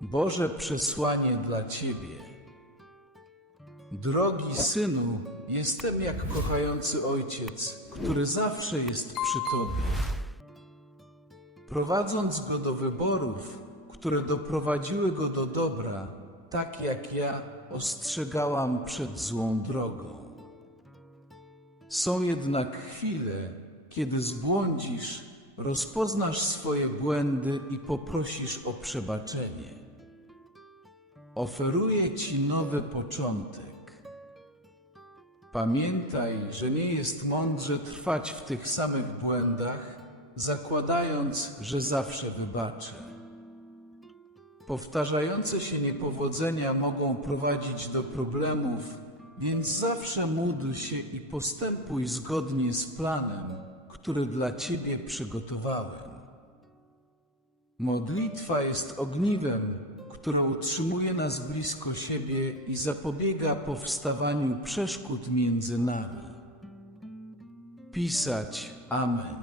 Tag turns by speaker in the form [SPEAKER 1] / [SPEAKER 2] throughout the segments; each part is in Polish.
[SPEAKER 1] Boże przesłanie dla Ciebie. Drogi synu, jestem jak kochający ojciec, który zawsze jest przy Tobie. Prowadząc go do wyborów, które doprowadziły go do dobra, tak jak ja ostrzegałam przed złą drogą. Są jednak chwile, kiedy zbłądzisz, rozpoznasz swoje błędy i poprosisz o przebaczenie. Oferuję Ci nowy początek. Pamiętaj, że nie jest mądrze trwać w tych samych błędach, zakładając, że zawsze wybaczę. Powtarzające się niepowodzenia mogą prowadzić do problemów, więc zawsze módl się i postępuj zgodnie z planem, który dla Ciebie przygotowałem. Modlitwa jest ogniwem, które utrzymuje nas blisko siebie i zapobiega powstawaniu przeszkód między nami. Pisać Amen.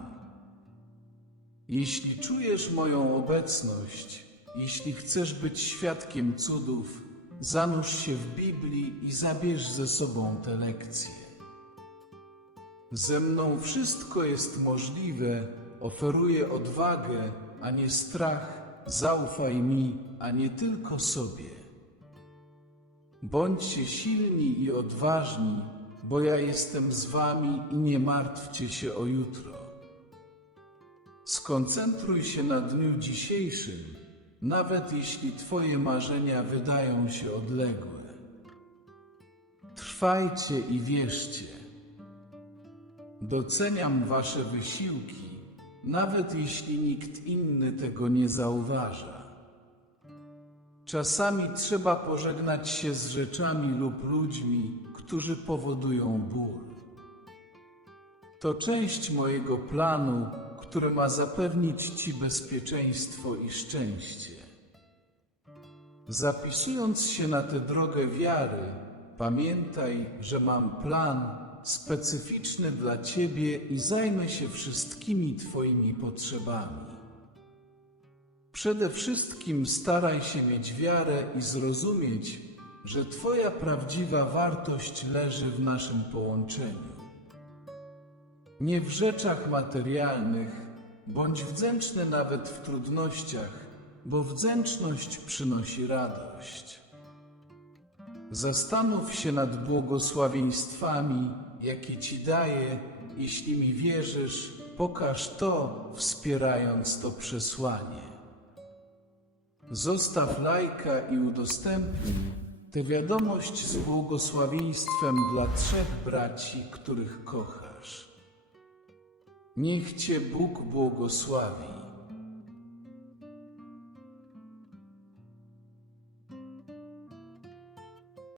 [SPEAKER 1] Jeśli czujesz moją obecność, jeśli chcesz być świadkiem cudów, zanurz się w Biblii i zabierz ze sobą te lekcje. Ze mną wszystko jest możliwe, oferuję odwagę, a nie strach, zaufaj mi, a nie tylko sobie. Bądźcie silni i odważni, bo ja jestem z wami i nie martwcie się o jutro. Skoncentruj się na dniu dzisiejszym, nawet jeśli Twoje marzenia wydają się odległe. Trwajcie i wierzcie. Doceniam Wasze wysiłki, nawet jeśli nikt inny tego nie zauważa. Czasami trzeba pożegnać się z rzeczami lub ludźmi, którzy powodują ból. To część mojego planu, który ma zapewnić Ci bezpieczeństwo i szczęście. Zapisując się na tę drogę wiary, pamiętaj, że mam plan specyficzny dla Ciebie i zajmę się wszystkimi Twoimi potrzebami. Przede wszystkim staraj się mieć wiarę i zrozumieć, że Twoja prawdziwa wartość leży w naszym połączeniu. Nie w rzeczach materialnych, bądź wdzięczny nawet w trudnościach, bo wdzięczność przynosi radość. Zastanów się nad błogosławieństwami, jakie Ci daję, jeśli mi wierzysz, pokaż to, wspierając to przesłanie. Zostaw lajka i udostępnij tę wiadomość z błogosławieństwem dla trzech braci, których kochasz. Niech Cię Bóg błogosławi.